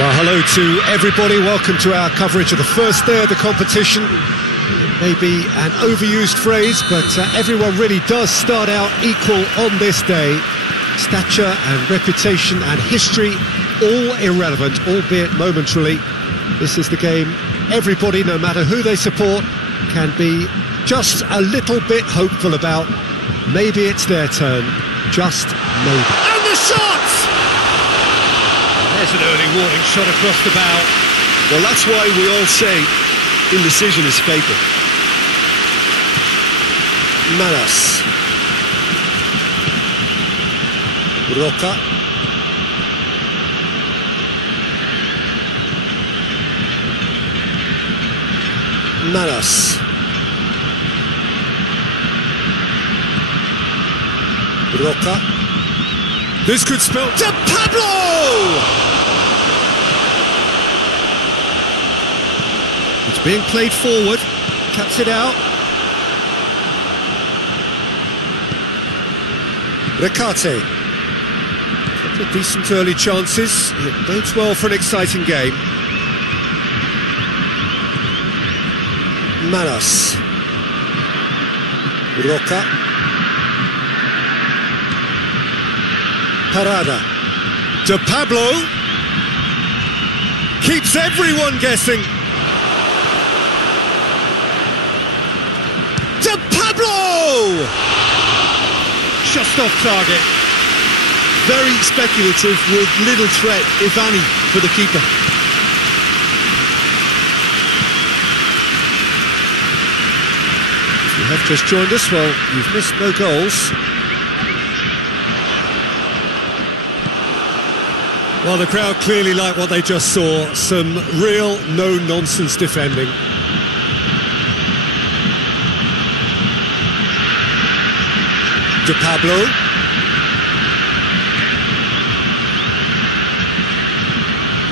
Well, hello to everybody. Welcome to our coverage of the first day of the competition. It may be an overused phrase, but everyone really does start out equal on this day. Stature and reputation and history, all irrelevant, albeit momentarily. This is the game everybody, no matter who they support, can be just a little bit hopeful about. Maybe it's their turn, just maybe. And the shot! There's an early warning shot across the bow. Well, that's why we all say indecision is fatal. Manas. Roca. Manas. Roca. This could spell... To Pablo! It's being played forward. Cuts it out. Recate. Couple of decent early chances. It bodes well for an exciting game. Manos. Roca. Parada. To Pablo. Keeps everyone guessing. To Pablo! Just off target. Very speculative with little threat, if any, for the keeper. If you have just joined us, well, you've missed no goals. Well, the crowd clearly like what they just saw. Some real no-nonsense defending. To Pablo.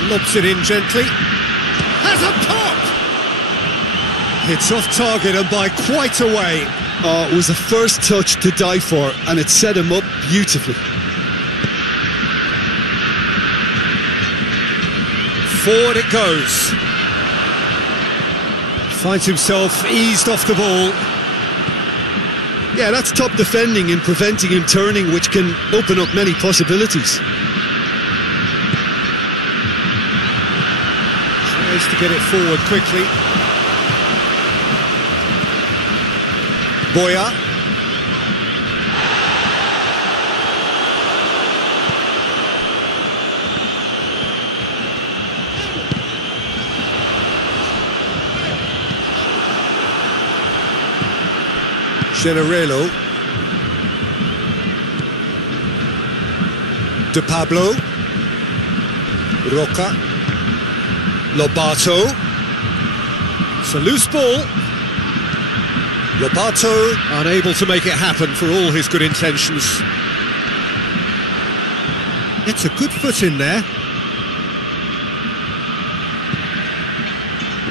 Lobs it in gently. Has a pop! It's off target and by quite a way. Oh, it was a first touch to die for, and it set him up beautifully. Forward it goes. Finds himself eased off the ball. Yeah, that's top defending in preventing him turning, which can open up many possibilities. Tries to get it forward quickly. Boya. Generello. De Pablo. Roca. Lobato. It's a loose ball. Lobato unable to make it happen for all his good intentions. It's a good foot in there.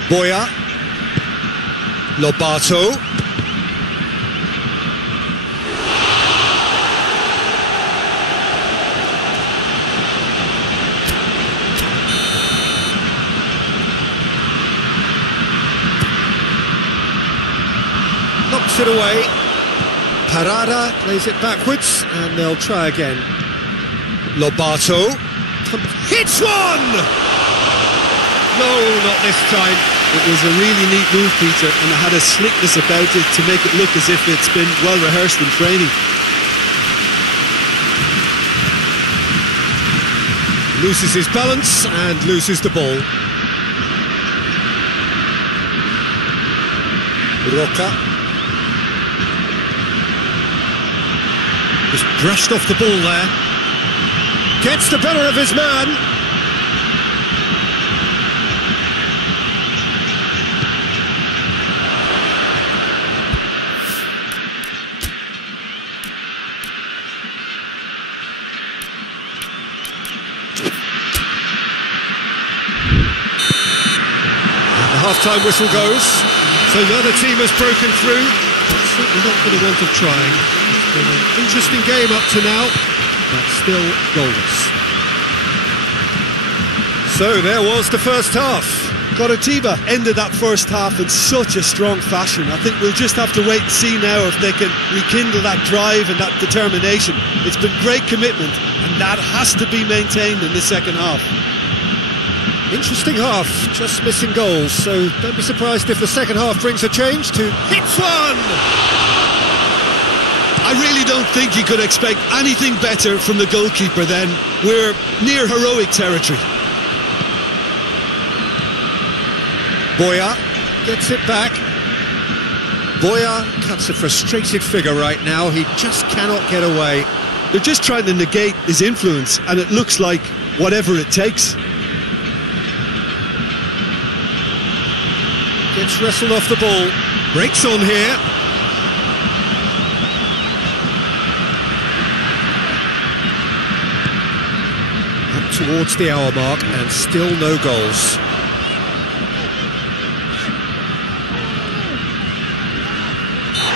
Boya. Lobato. Knocks it away. Parada plays it backwards and they'll try again. Lobato hits one! No, not this time. It was a really neat move, Peter, and it had a slickness about it to make it look as if it's been well rehearsed in training. Loses his balance and loses the ball. Roca. Just brushed off the ball there. Gets the better of his man. And the half-time whistle goes. So the other team has broken through. But certainly not for the want of trying. It's been an interesting game up to now, but still goalless. So there was the first half. Coritiba ended that first half in such a strong fashion. I think we'll just have to wait and see now if they can rekindle that drive and that determination. It's been great commitment, and that has to be maintained in the second half. Interesting half, just missing goals, so don't be surprised if the second half brings a change to hits one! I really don't think you could expect anything better from the goalkeeper then. We're near heroic territory. Boya gets it back. Boya cuts a frustrated figure right now, he just cannot get away. They're just trying to negate his influence, and it looks like whatever it takes. Gets wrestled off the ball, breaks on here. towards the hour mark and still no goals.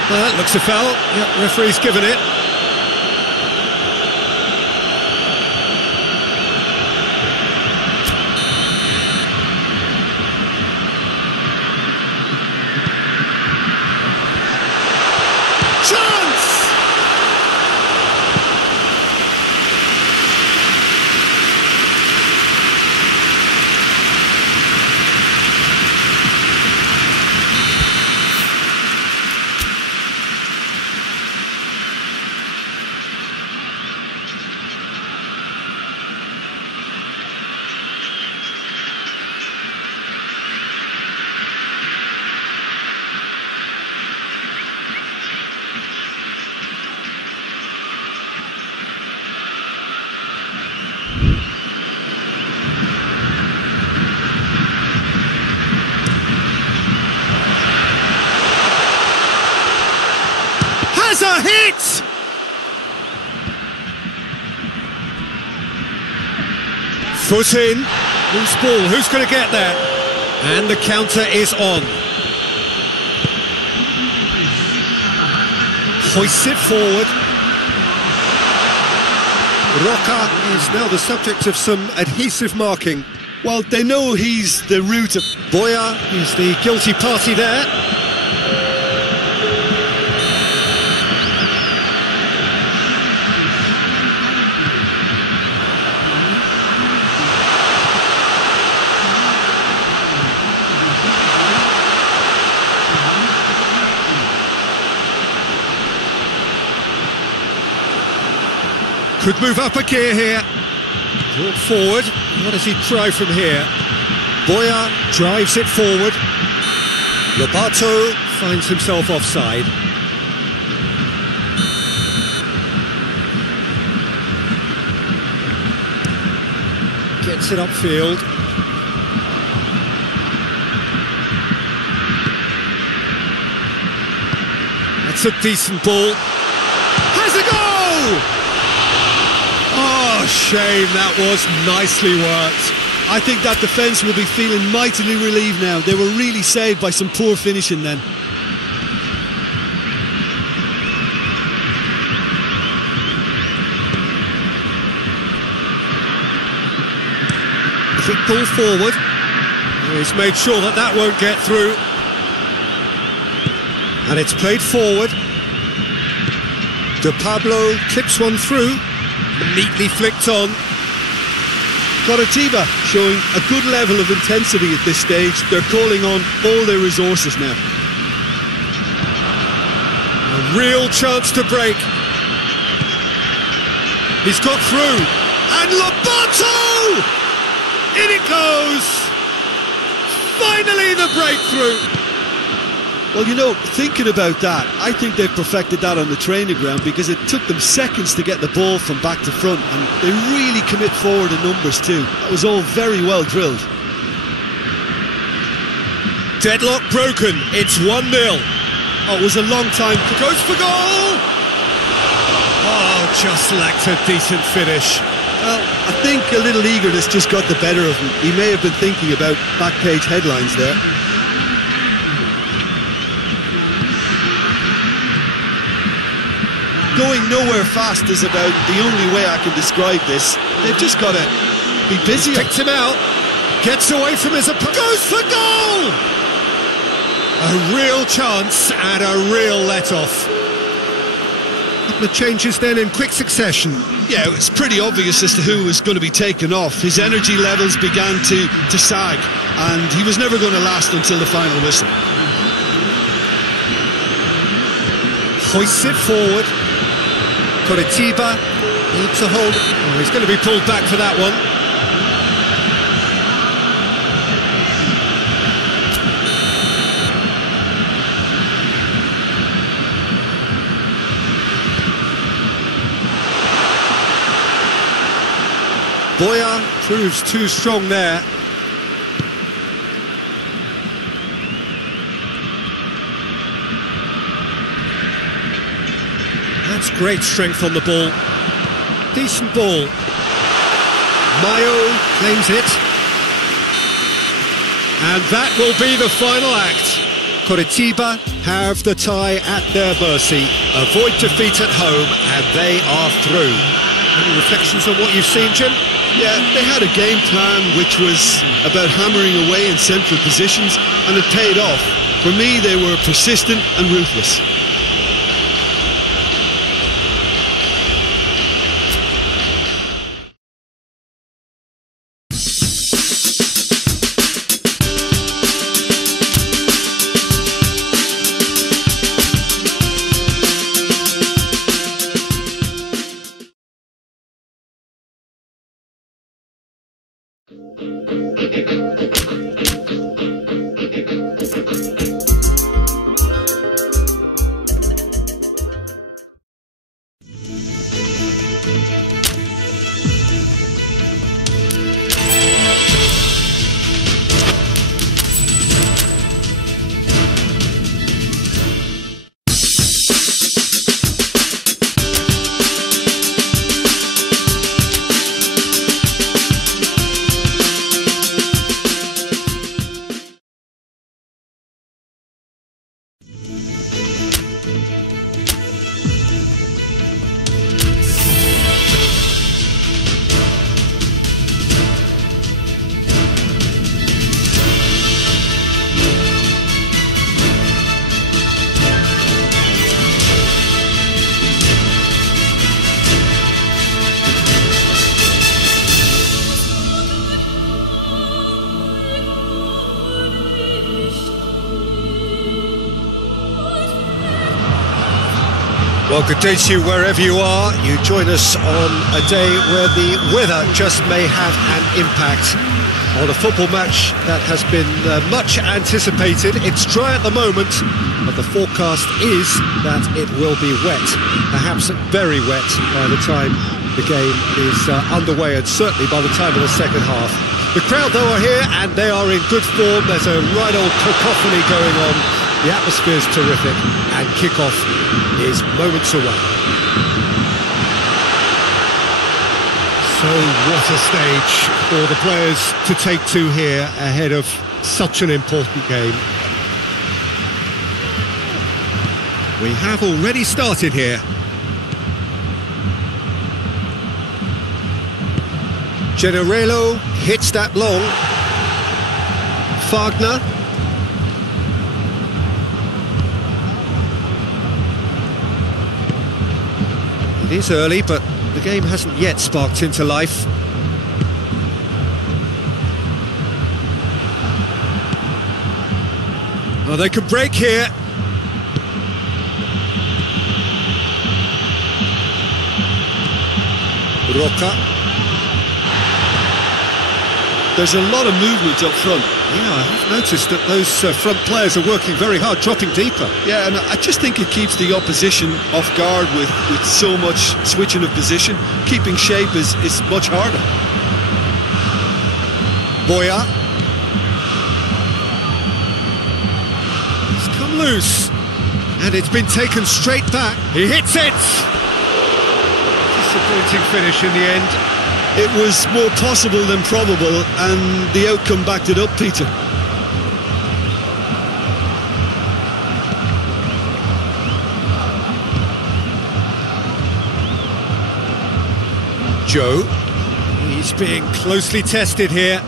Well, that looks a foul. Yep, referee's given it. A hit! Foot in, loose ball, who's going to get that? And the counter is on. Hoists it forward. Roca is now the subject of some adhesive marking. Well, they know he's the root of... Boya is the guilty party there. Could move up a gear here. Brought forward. What does he try from here? Boya drives it forward. Lobato finds himself offside. Gets it upfield. That's a decent ball. Has a goal! Oh, shame, that was nicely worked. I think that defence will be feeling mightily relieved now. They were really saved by some poor finishing then. Quick ball forward. He's made sure that that won't get through. And it's played forward. De Pablo clips one through. Neatly flicked on. Coritiba showing a good level of intensity at this stage. They're calling on all their resources now. A real chance to break. He's got through. And Lobato! In it goes! Finally the breakthrough! Well, you know, thinking about that, I think they've perfected that on the training ground because it took them seconds to get the ball from back to front and they really commit forward in numbers too. That was all very well drilled. Deadlock broken, it's 1-0. Oh, it was a long time. Goes for goal! Oh, just lacked a decent finish. Well, I think a little eagerness just got the better of him. He may have been thinking about back page headlines there. Going nowhere fast is about the only way I can describe this. They've just got to be busy. Picked him out, gets away from his opponent, goes for goal! A real chance and a real let-off. Couple of changes then in quick succession. Yeah, it was pretty obvious as to who was going to be taken off. His energy levels began to sag, and he was never going to last until the final whistle. Hoists it forward. Coritiba needs a hold. Oh, he's going to be pulled back for that one. Boya proves too strong there. That's great strength on the ball. Decent ball. Mayo claims it. And that will be the final act. Coritiba have the tie at their mercy, avoid defeat at home, and they are through. Any reflections on what you've seen, Jim? Yeah, they had a game plan which was about hammering away in central positions, and it paid off. For me, they were persistent and ruthless. Well, good day to you wherever you are. You join us on a day where the weather just may have an impact on a football match that has been much anticipated. It's dry at the moment, but the forecast is that it will be wet, perhaps very wet by the time the game is underway, and certainly by the time of the second half. The crowd, though, are here and they are in good form. There's a right old cacophony going on. The atmosphere's terrific, and kick-off is moments away. So what a stage for the players to take to here ahead of such an important game. We have already started here. Generello hits that long. Wagner. It is early, but the game hasn't yet sparked into life. Oh, they could break here. Roca. There's a lot of movement up front. Yeah, I've noticed that those front players are working very hard, dropping deeper. Yeah, and I just think it keeps the opposition off guard with so much switching of position. Keeping shape is much harder. Boya. It's come loose. And it's been taken straight back. He hits it! Disappointing finish in the end. It was more possible than probable, and the outcome backed it up, Peter. Joe, he's being closely tested here.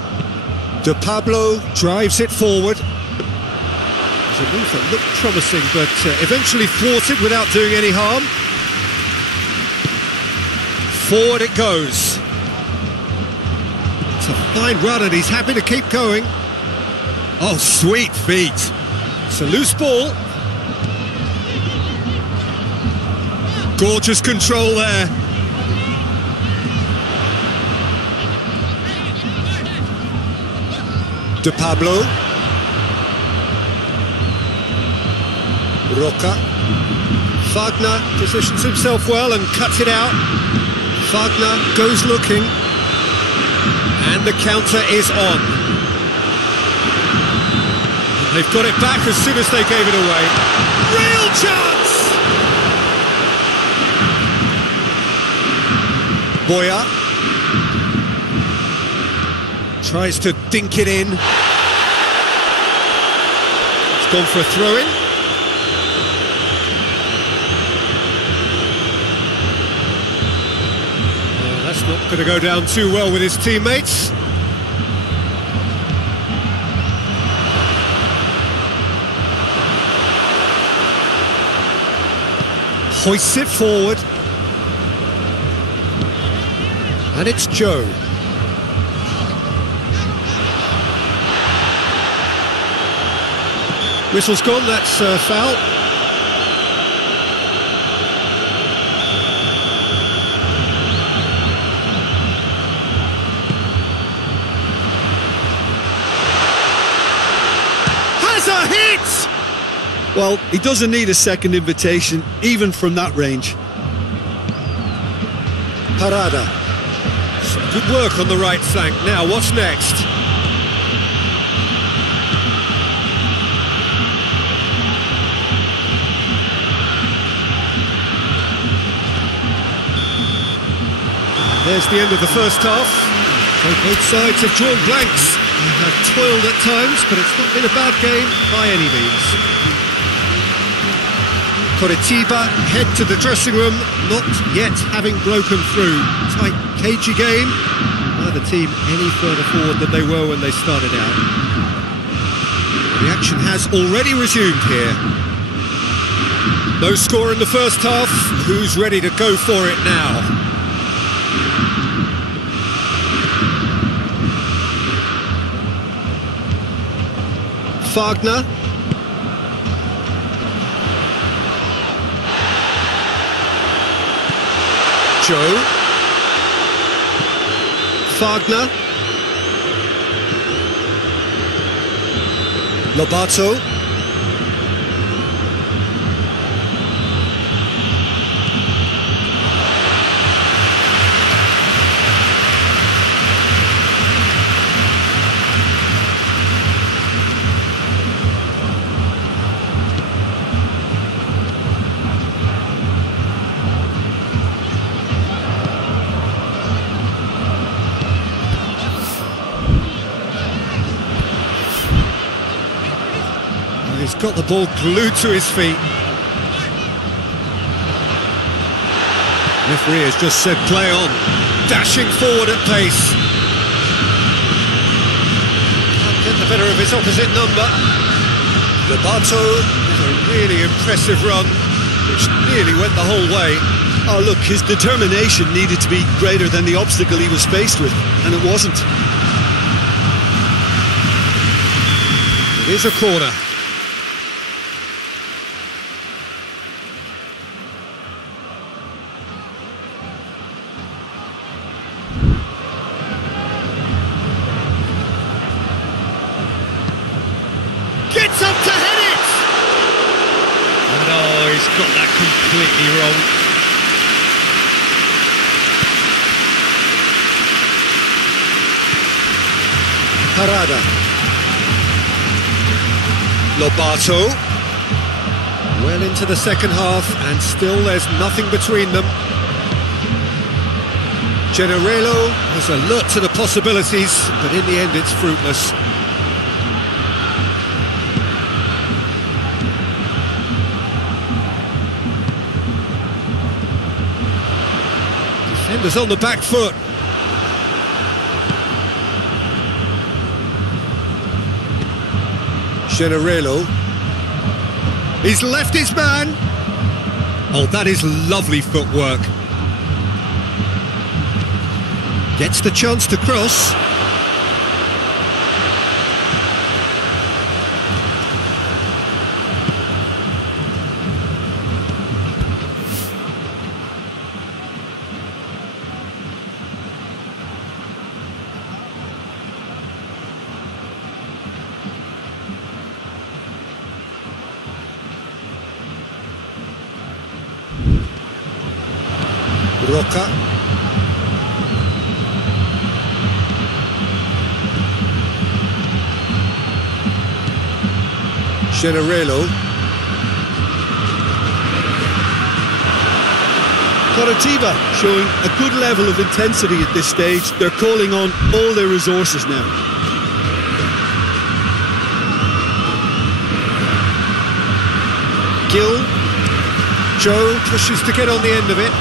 De Pablo drives it forward. It's a move that looked promising, but eventually thwarted without doing any harm. Forward it goes. It's a fine run and he's happy to keep going. Oh, sweet feet. It's a loose ball. Gorgeous control there. De Pablo. Roca. Wagner positions himself well and cuts it out. Wagner goes looking. And the counter is on. They've got it back as soon as they gave it away. Real chance! Boya. Tries to dink it in. It's gone for a throw-in. That's not going to go down too well with his teammates. Hoists it forward. And it's Joe. Whistle's gone, that's a foul. Has a hit! Well, he doesn't need a second invitation, even from that range. Parada. Some good work on the right flank. Now, what's next? There's the end of the first half. So both sides have drawn blanks and have toiled at times, but it's not been a bad game by any means. Coritiba head to the dressing room, not yet having broken through. Tight, cagey game. Neither team any further forward than they were when they started out. The action has already resumed here. No score in the first half. Who's ready to go for it now? Wagner. Joe. Wagner. Lobato. He's got the ball glued to his feet. Referee has just said play on. Dashing forward at pace. Can't get the better of his opposite number. Lobato with a really impressive run, which nearly went the whole way. Oh look, his determination needed to be greater than the obstacle he was faced with, and it wasn't. It is a corner. Gets up to head it! And oh, he's got that completely wrong. Parada. Lobato. Well into the second half, and still there's nothing between them. Generello was alert to the possibilities, but in the end it's fruitless. Defenders on the back foot. Generello. He's left his man. Oh, that is lovely footwork. Gets the chance to cross. Roca. Generello. Coritiba showing a good level of intensity at this stage. They're calling on all their resources now. Gill. Joe pushes to get on the end of it.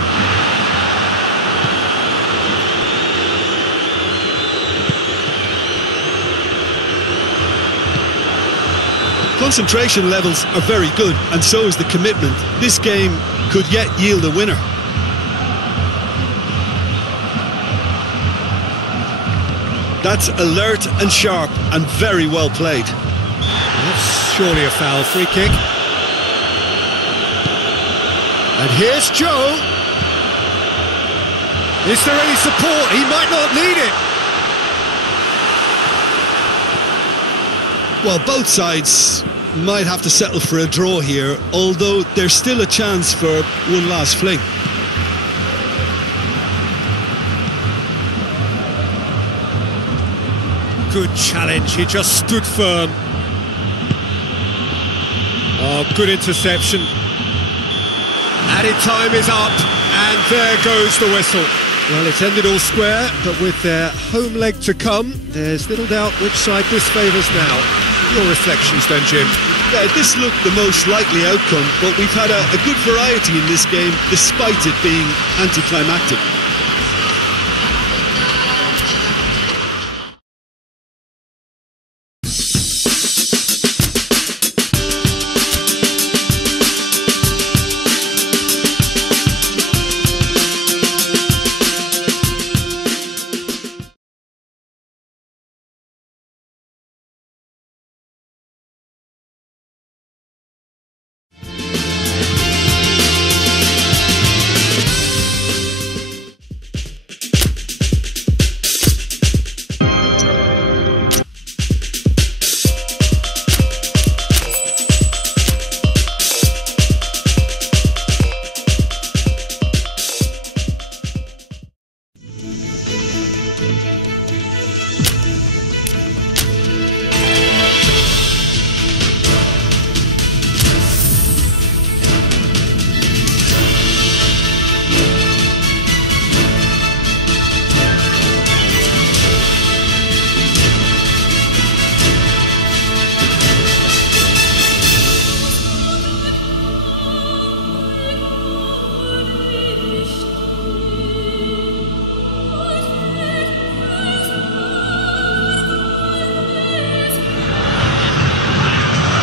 Concentration levels are very good, and so is the commitment. This game could yet yield a winner. That's alert and sharp and very well played. That's surely a foul. Free kick. And here's Joe. Is there any support? He might not need it. Well, both sides might have to settle for a draw here, although there's still a chance for one last fling. Good challenge, he just stood firm. Oh, good interception. Added time is up, and there goes the whistle. Well, it's ended all square, but with their home leg to come, there's little doubt which side this favours now. Your reflections then, Jim? Yeah, this looked the most likely outcome, but we've had a good variety in this game, despite it being anticlimactic.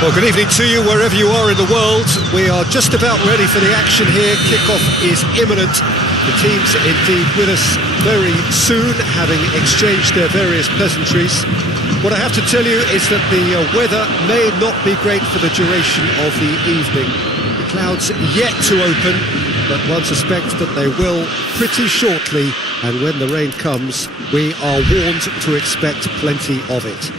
Well, good evening to you wherever you are in the world. We are just about ready for the action here. Kickoff is imminent. The teams indeed with us very soon, having exchanged their various pleasantries. What I have to tell you is that the weather may not be great for the duration of the evening. The clouds yet to open, but one suspects that they will pretty shortly, and when the rain comes, we are warned to expect plenty of it.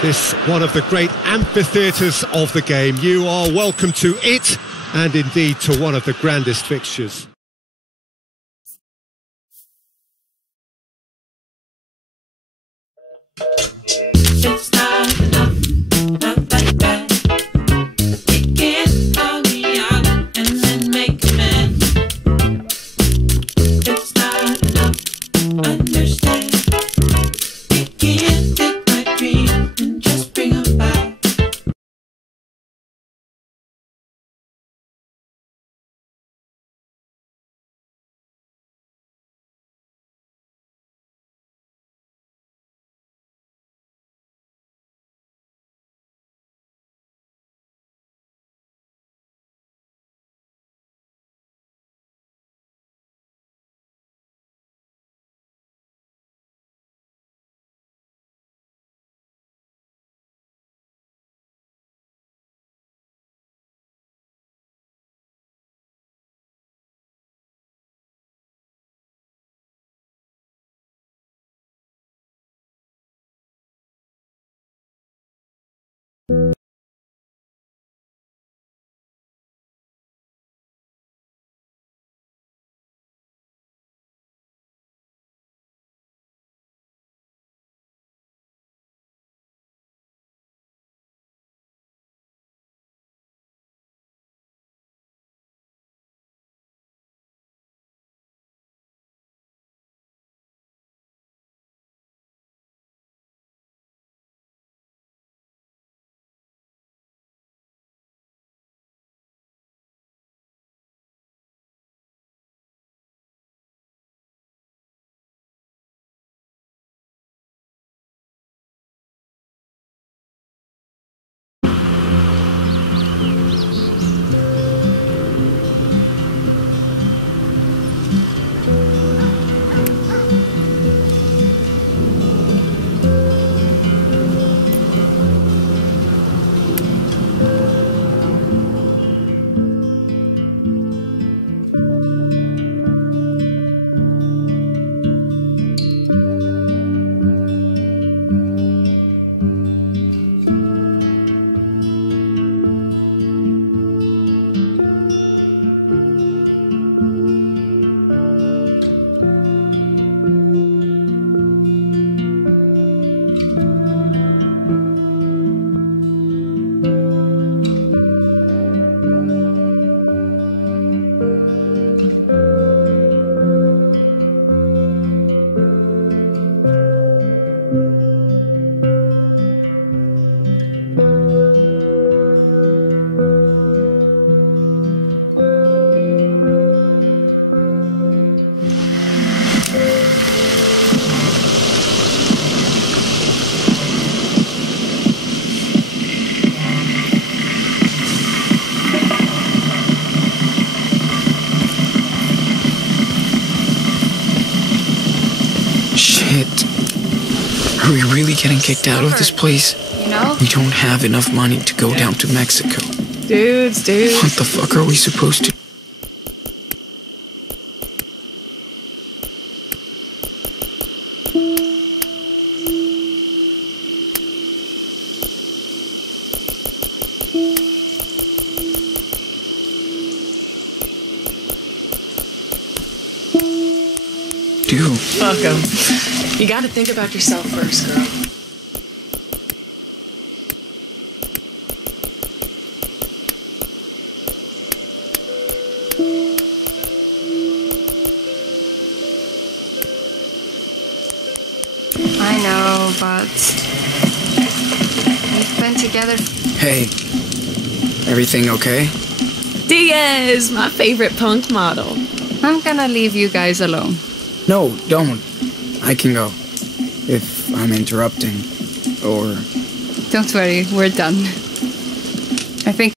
This one of the great amphitheatres of the game. You are welcome to it, and indeed to one of the grandest fixtures. It's not enough, not that bad. You can't call me out and then make amends. It's not enough, understand. You can't take my dreams and just bring them back. Are we really getting kicked out of this place? You know? We don't have enough money to go down to Mexico. Dudes. What the fuck are we supposed to... do? Welcome. You gotta think about yourself first, girl. I know, but we've been together. Hey, everything okay? Diaz, my favorite punk model. I'm gonna leave you guys alone. No, don't. I can go. If I'm interrupting. Or... Don't worry, we're done.